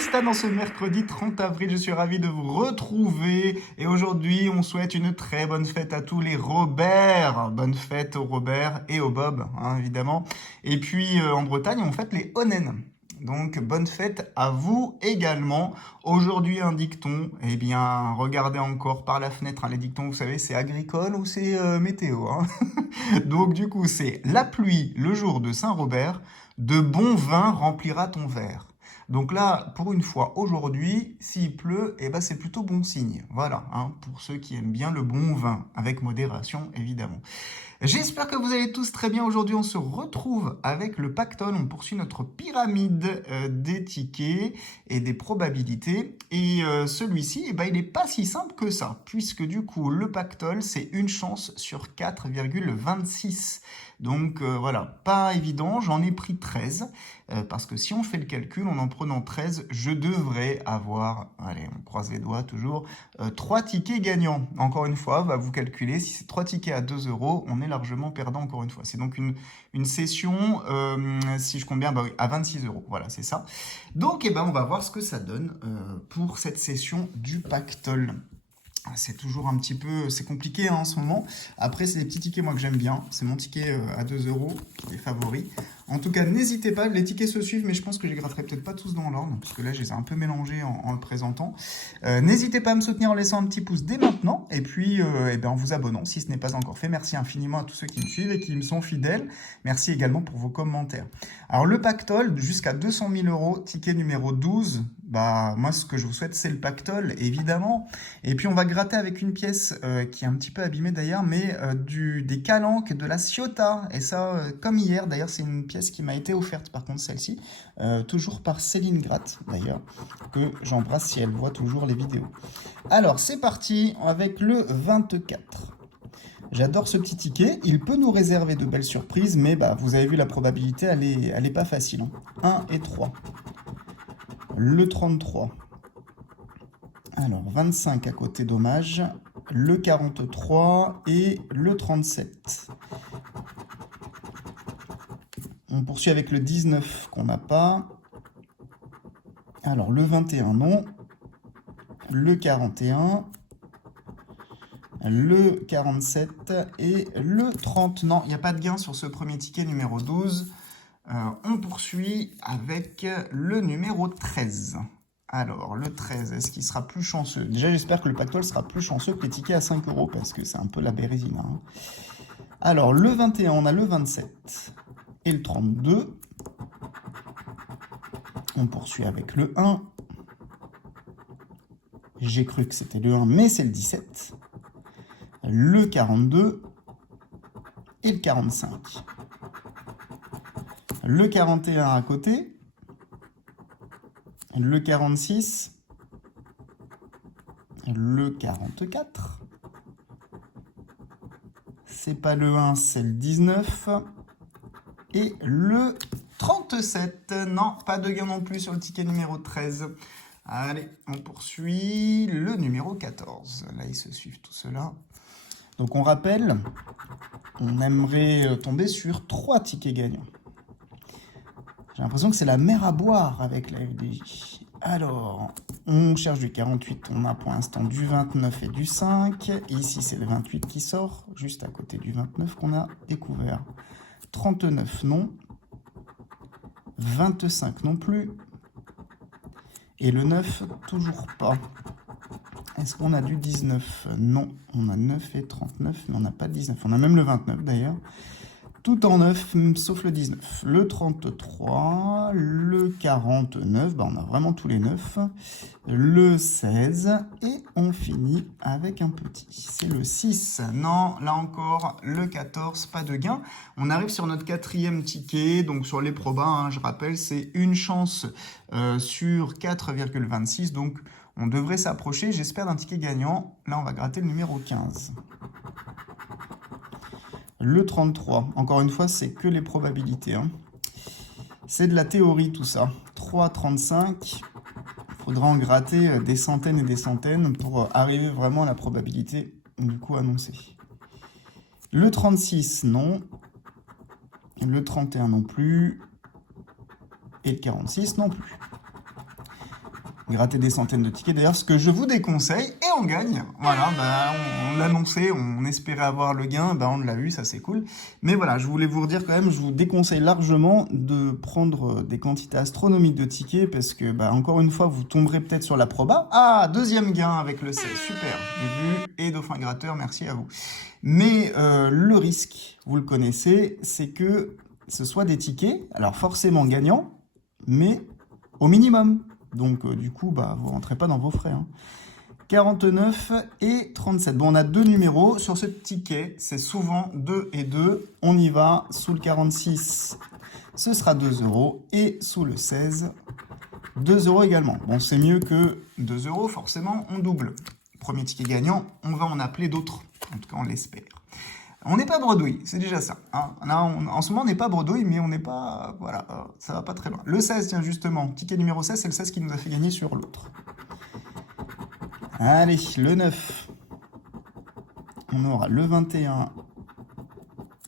Stan, dans ce mercredi 30 avril, je suis ravi de vous retrouver. Et aujourd'hui, on souhaite une très bonne fête à tous les Robert. Bonne fête aux Robert et aux Bob, hein, évidemment. Et puis, en Bretagne, on fête les Onnen. Donc, bonne fête à vous également. Aujourd'hui, un dicton. Eh bien, regardez encore par la fenêtre, hein. Les dictons, vous savez, c'est agricole ou c'est météo, hein. Donc, du coup, c'est la pluie le jour de Saint-Robert, de bon vin remplira ton verre. Donc là, pour une fois, aujourd'hui, s'il pleut, eh ben, c'est plutôt bon signe. Voilà, hein, pour ceux qui aiment bien le bon vin, avec modération, évidemment. J'espère que vous allez tous très bien. Aujourd'hui, on se retrouve avec le pactole. On poursuit notre pyramide des tickets et des probabilités. Et celui-ci, eh ben, il n'est pas si simple que ça, puisque du coup, le pactole, c'est une chance sur 4,26. Donc voilà, pas évident. J'en ai pris 13, parce que si on fait le calcul, en prenant 13, je devrais avoir, allez, on croise les doigts toujours, 3 tickets gagnants. Encore une fois, vous calculez, si c'est 3 tickets à 2 euros, on est largement perdant encore une fois. C'est donc une session, si je compte bien, bah oui, à 26 euros. Voilà, c'est ça. Donc, eh ben, on va voir ce que ça donne pour cette session du pactole. C'est toujours un petit peu, c'est compliqué hein, en ce moment. Après, c'est des petits tickets moi que j'aime bien. C'est mon ticket à 2 euros qui est favori. En tout cas, n'hésitez pas, les tickets se suivent, mais je pense que je les gratterai peut-être pas tous dans l'ordre, parce que là, je les ai un peu mélangés en le présentant. N'hésitez pas à me soutenir en laissant un petit pouce dès maintenant, et puis eh ben, en vous abonnant si ce n'est pas encore fait. Merci infiniment à tous ceux qui me suivent et qui me sont fidèles. Merci également pour vos commentaires. Alors, le pactole, jusqu'à 200 000 euros, ticket numéro 12. Bah, moi, ce que je vous souhaite, c'est le pactole, évidemment. Et puis, on va gratter avec une pièce qui est un petit peu abîmée d'ailleurs, mais des calanques, de la Ciotat. Et ça, comme hier, d'ailleurs, c'est une pièce qui m'a été offerte, par contre, celle-ci. Toujours par Céline Gratte, d'ailleurs, que j'embrasse si elle voit toujours les vidéos. Alors, c'est parti avec le 24. J'adore ce petit ticket, il peut nous réserver de belles surprises, mais bah, vous avez vu la probabilité, elle est pas facile. Hein. 1 et 3. Le 33. Alors, 25 à côté, dommage. Le 43 et le 37. On poursuit avec le 19 qu'on n'a pas. Alors, le 21, non. Le 41. Le 47 et le 30. Non, il n'y a pas de gain sur ce premier ticket numéro 12. On poursuit avec le numéro 13. Alors, le 13, est-ce qu'il sera plus chanceux? Déjà, j'espère que le pactole sera plus chanceux que les tickets à 5 euros, parce que c'est un peu la bérésina. Hein. Alors, le 21, on a le 27 et le 32. On poursuit avec le 1. J'ai cru que c'était le 1, mais c'est le 17. Le 42 et le 45. Le 41 à côté. Le 46. Le 44. C'est pas le 1, c'est le 19. Et le 37. Non, pas de gain non plus sur le ticket numéro 13. Allez, on poursuit le numéro 14. Là, ils se suivent tout cela. Donc, on rappelle, on aimerait tomber sur 3 tickets gagnants. J'ai l'impression que c'est la mer à boire avec la FDJ. Alors, on cherche du 48, on a pour l'instant du 29 et du 5. Et ici, c'est le 28 qui sort, juste à côté du 29 qu'on a découvert. 39, non. 25 non plus. Et le 9, toujours pas. Est-ce qu'on a du 19? Non, on a 9 et 39, mais on n'a pas de 19. On a même le 29 d'ailleurs. Tout en 9, sauf le 19. Le 33, le 49, bah on a vraiment tous les 9. Le 16, et on finit avec un petit. C'est le 6. Non, là encore, le 14, pas de gain. On arrive sur notre 4e ticket, donc sur les probas, hein, je rappelle, c'est une chance sur 4,26, donc on devrait s'approcher, j'espère, d'un ticket gagnant. Là, on va gratter le numéro 15. Le 33, encore une fois, c'est que les probabilités. Hein. C'est de la théorie tout ça. 3, 35, il faudra en gratter des centaines et des centaines pour arriver vraiment à la probabilité du coup annoncée. Le 36, non. Le 31 non plus. Et le 46 non plus. gratter des centaines de tickets. D'ailleurs, ce que je vous déconseille, et on gagne. Voilà, bah, on l'annonçait, on espérait avoir le gain, bah, on l'a eu, ça c'est cool. Mais voilà, je voulais vous redire quand même, je vous déconseille largement de prendre des quantités astronomiques de tickets parce que, bah, encore une fois, vous tomberez peut-être sur la proba. Ah, deuxième gain avec le 16, super. Bubu et dauphin gratteur, merci à vous. Mais le risque, vous le connaissez, c'est que ce soit des tickets, alors forcément gagnants, mais au minimum. Donc, du coup, bah, vous ne rentrez pas dans vos frais. Hein. 49 et 37. Bon, on a deux numéros. Sur ce ticket, c'est souvent 2 et 2. On y va. Sous le 46, ce sera 2 euros. Et sous le 16, 2 euros également. Bon, c'est mieux que 2 euros. Forcément, on double. Premier ticket gagnant, on va en appeler d'autres. En tout cas, on l'espère. On n'est pas bredouille, c'est déjà ça. Hein. Là, en ce moment, on n'est pas bredouille, mais on n'est pas... Voilà, ça va pas très loin. Le 16, tiens, justement, ticket numéro 16, c'est le 16 qui nous a fait gagner sur l'autre. Allez, le 9. On aura le 21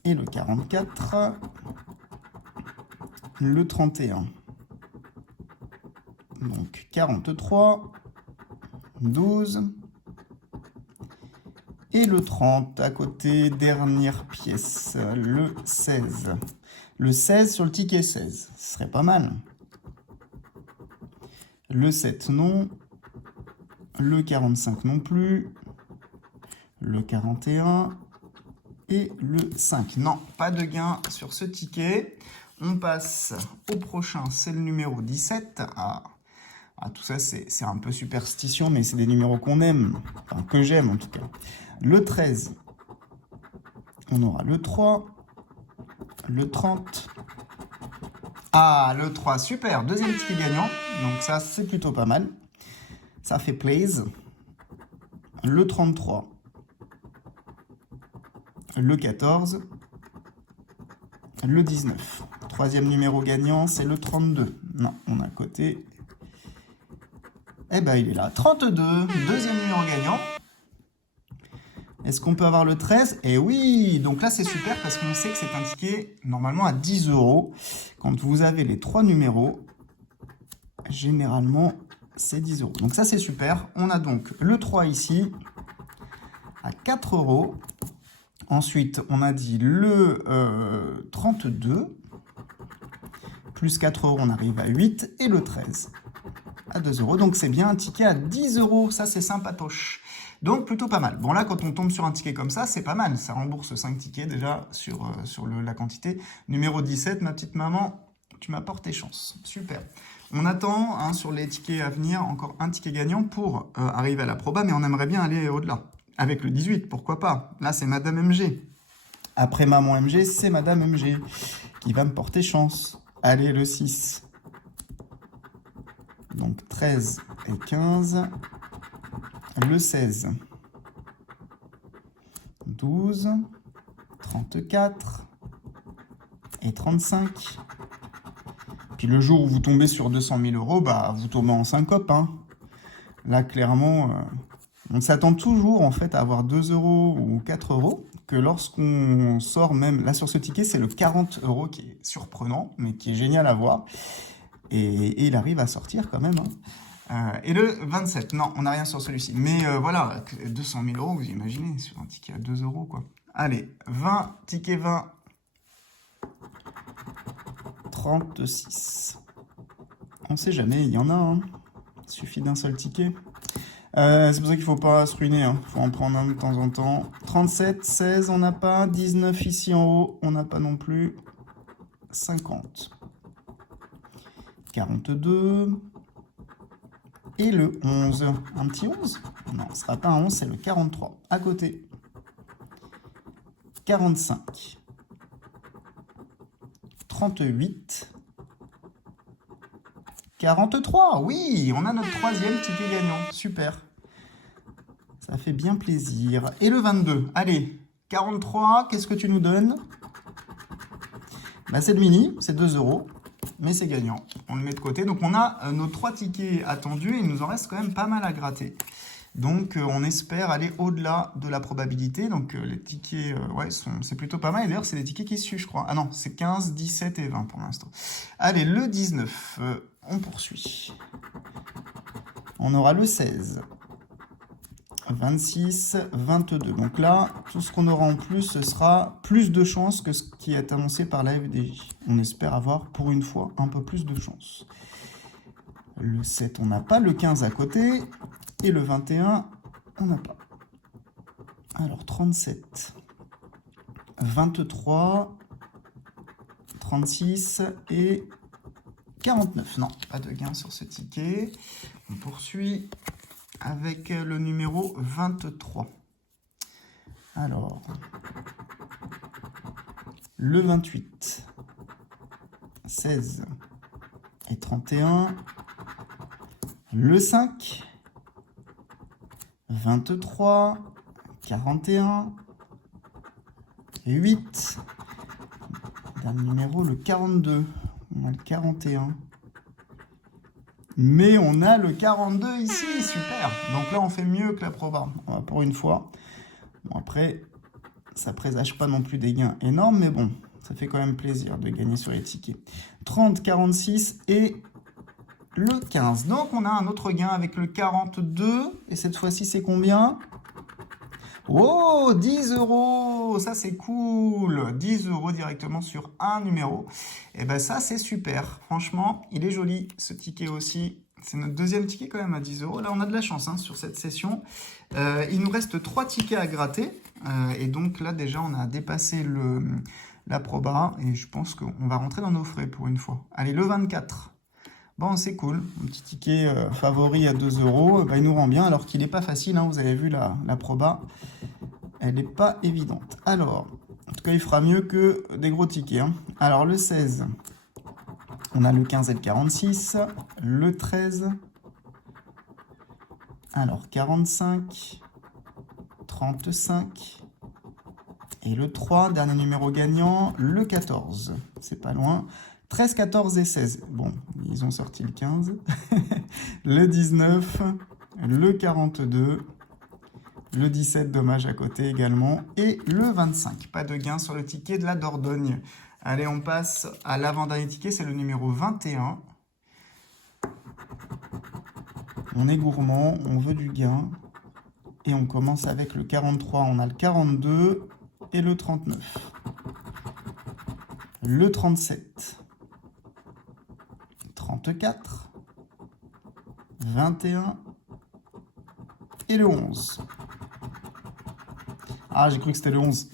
et le 44. Le 31. Donc, 43. 12. Et le 30, à côté, dernière pièce, le 16. Le 16 sur le ticket 16, ce serait pas mal. Le 7, non. Le 45 non plus. Le 41. Et le 5. Non, pas de gain sur ce ticket. On passe au prochain, c'est le numéro 17. Tout ça, c'est un peu superstition, mais c'est des numéros qu'on aime. Enfin, que j'aime en tout cas. Le 13, on aura le 3, le 30. Ah, le 3, super, deuxième ticket gagnant. Donc ça, c'est plutôt pas mal. Ça fait plaisir. Le 33, le 14, le 19. Troisième numéro gagnant, c'est le 32. Non, on a à côté. Eh ben, il est là. 32, deuxième numéro gagnant. Est-ce qu'on peut avoir le 13? Eh oui, donc là c'est super parce qu'on sait que c'est un ticket normalement à 10 euros. Quand vous avez les trois numéros, généralement c'est 10 euros. Donc ça c'est super. On a donc le 3 ici à 4 euros. Ensuite on a dit le 32. Plus 4 euros, on arrive à 8. Et le 13 à 2 euros. Donc c'est bien un ticket à 10 euros. Ça c'est sympatoche. Donc plutôt pas mal. Bon là, quand on tombe sur un ticket comme ça, c'est pas mal. Ça rembourse 5 tickets déjà sur la quantité. Numéro 17, ma petite maman, tu m'as porté chance. Super. On attend hein, sur les tickets à venir encore un ticket gagnant pour arriver à la proba, mais on aimerait bien aller au-delà. Avec le 18, pourquoi pas. Là, c'est Madame MG. Après Maman MG, c'est Madame MG qui va me porter chance. Allez, le 6. Donc 13 et 15. Le 16, 12, 34 et 35. Puis le jour où vous tombez sur 200 000 euros, bah, vous tombez en syncope. Hein. Là, clairement, on s'attend toujours en fait à avoir 2 euros ou 4 euros. Que lorsqu'on sort même, là sur ce ticket, c'est le 40 euros qui est surprenant, mais qui est génial à voir. Et il arrive à sortir quand même. Hein. Et le 27, non, on n'a rien sur celui-ci. Mais voilà, 200 000 euros, vous imaginez, sur un ticket à 2 euros, quoi. Allez, 20, ticket 20. 36. On sait jamais, il y en a, hein. Il suffit d'un seul ticket. C'est pour ça qu'il ne faut pas se ruiner, hein. Il faut en prendre un de temps en temps. 37, 16, on n'a pas. 19 ici en haut, on n'a pas non plus. 50. 42. Et le 11. Un petit 11? Non, ce ne sera pas un 11, c'est le 43. À côté. 45. 38. 43. Oui, on a notre troisième ticket gagnant. Super. Ça fait bien plaisir. Et le 22. Allez, 43, qu'est-ce que tu nous donnes? Bah, c'est le mini, c'est 2 euros. Mais c'est gagnant, on le met de côté. Donc on a nos 3 tickets attendus et il nous en reste quand même pas mal à gratter. Donc on espère aller au-delà de la probabilité. Donc les tickets, ouais, c'est plutôt pas mal. Et d'ailleurs, c'est des tickets qui suivent, je crois. Ah non, c'est 15, 17 et 20 pour l'instant. Allez, le 19, on poursuit. on aura le 16, 26, 22. Donc là, tout ce qu'on aura en plus, ce sera plus de chance que ce qui est annoncé par la FDJ. On espère avoir, pour une fois, un peu plus de chance. Le 7, on n'a pas. Le 15 à côté. Et le 21, on n'a pas. Alors, 37, 23, 36 et 49. Non, pas de gain sur ce ticket. On poursuit avec le numéro 23. Alors, le 28, 16 et 31. Le 5, 23, 41, 8. Dernier numéro, le 42. On a le 41. Mais on a le 42 ici, super. Donc là, on fait mieux que la proba, pour une fois. Bon, après, ça présage pas non plus des gains énormes, mais bon, ça fait quand même plaisir de gagner sur les tickets. 30, 46 et le 15. Donc, on a un autre gain avec le 42. Et cette fois-ci, c'est combien? Oh, 10 €. Ça, c'est cool. 10 € directement sur un numéro. Et ben ça, c'est super. Franchement, il est joli, ce ticket aussi. C'est notre deuxième ticket quand même à 10 €. Là, on a de la chance hein, sur cette session. Il nous reste 3 tickets à gratter. Et donc là, déjà, on a dépassé la proba. Et je pense qu'on va rentrer dans nos frais pour une fois. Allez, le 24. Bon, c'est cool. Un petit ticket favori à 2 €. Ben, il nous rend bien alors qu'il n'est pas facile. Hein. Vous avez vu la proba. Elle n'est pas évidente. Alors, en tout cas, il fera mieux que des gros tickets. Hein. Alors, le 16, on a le 15 et le 46. Le 13, alors 45, 35. Et le 3, dernier numéro gagnant, le 14. C'est pas loin. 13, 14 et 16. Bon, ils ont sorti le 15. Le 19, le 42. Le 17, dommage à côté également. Et le 25. Pas de gain sur le ticket de la Dordogne. Allez, on passe à l'avant-dernier ticket. C'est le numéro 21. On est gourmand. On veut du gain. Et on commence avec le 43. On a le 42 et le 39. Le 37. 34. 21. Et le 11. Ah, j'ai cru que c'était le 11.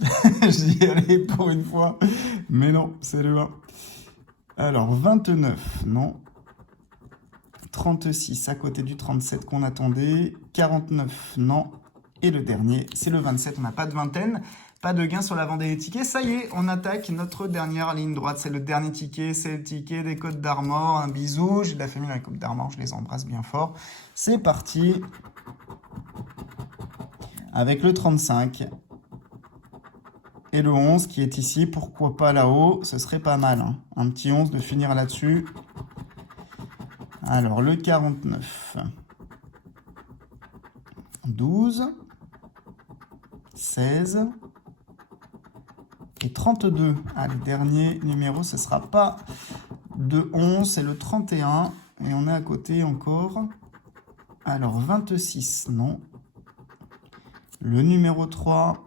J'y allais pour une fois. Mais non, c'est le 1. Alors, 29, non. 36 à côté du 37 qu'on attendait. 49, non. Et le dernier, c'est le 27. On n'a pas de vingtaine. Pas de gain sur la vente des tickets. Ça y est, on attaque notre dernière ligne droite. C'est le dernier ticket. C'est le ticket des Côtes d'Armor. Un bisou. J'ai de la famille dans les Côtes d'Armor. Je les embrasse bien fort. C'est parti. Avec le 35. Et le 11 qui est ici, pourquoi pas là-haut, ce serait pas mal. Hein. Un petit 11 de finir là-dessus. Alors, le 49. 12. 16. Et 32. Ah, le dernier numéro, ce ne sera pas de 11, c'est le 31. Et on est à côté encore. Alors, 26, non. Le numéro 3.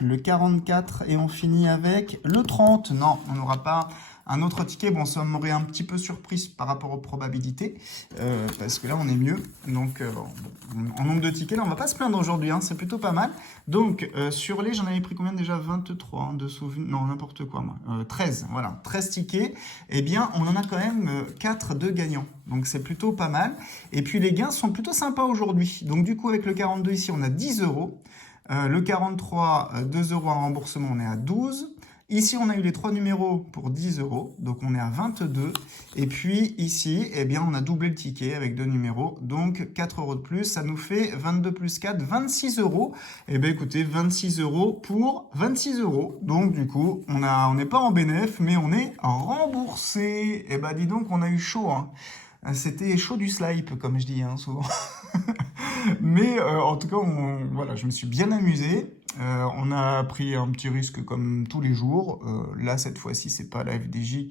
Le 44 et on finit avec le 30. Non, on n'aura pas un autre ticket. Bon, ça m'aurait un petit peu surprise par rapport aux probabilités parce que là, on est mieux. Donc, en nombre de tickets, là, on va pas se plaindre aujourd'hui. Hein, c'est plutôt pas mal. Donc, sur les, j'en avais pris combien déjà? 23 hein, de souvenirs. Non, n'importe quoi, moi. 13, voilà. 13 tickets. Eh bien, on en a quand même 4 de gagnants. Donc, c'est plutôt pas mal. Et puis, les gains sont plutôt sympas aujourd'hui. Donc, du coup, avec le 42 ici, on a 10 €. Le 43, 2 € en remboursement, on est à 12. Ici, on a eu les 3 numéros pour 10 €, donc on est à 22. Et puis ici, eh bien, on a doublé le ticket avec 2 numéros, donc 4 € de plus. Ça nous fait 22 plus 4, 26 €. Eh bien, écoutez, 26 € pour 26 €. Donc, du coup, on n'est pas en bénéf, mais on est remboursé. Eh bien, dis donc, on a eu chaud, hein. C'était chaud du slipe, comme je dis hein, souvent. Mais en tout cas, voilà, je me suis bien amusé. On a pris un petit risque comme tous les jours. Là, cette fois-ci, c'est pas la FDJ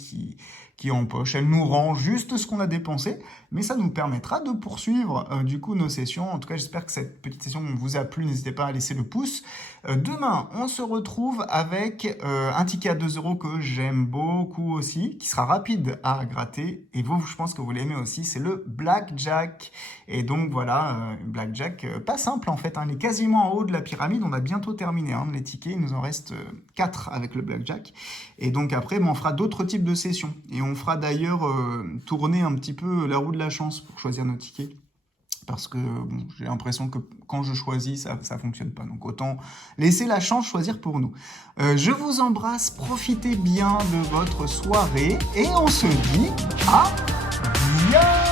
qui est en poche. Elle nous rend juste ce qu'on a dépensé, mais ça nous permettra de poursuivre du coup nos sessions. En tout cas, j'espère que cette petite session vous a plu. N'hésitez pas à laisser le pouce. Demain, on se retrouve avec un ticket à 2 € que j'aime beaucoup aussi, qui sera rapide à gratter. Et vous, je pense que vous l'aimez aussi, c'est le Blackjack. Et donc voilà, Blackjack, pas simple en fait, hein. Il est quasiment en haut de la pyramide. On a bientôt terminé les tickets. Il nous en reste 4 avec le Blackjack. Et donc après, on fera d'autres types de sessions. Et on fera d'ailleurs tourner un petit peu la roue de la chance pour choisir nos tickets. Parce que j'ai l'impression que quand je choisis, ça fonctionne pas. Donc autant laisser la chance choisir pour nous. Je vous embrasse, profitez bien de votre soirée et on se dit à bientôt.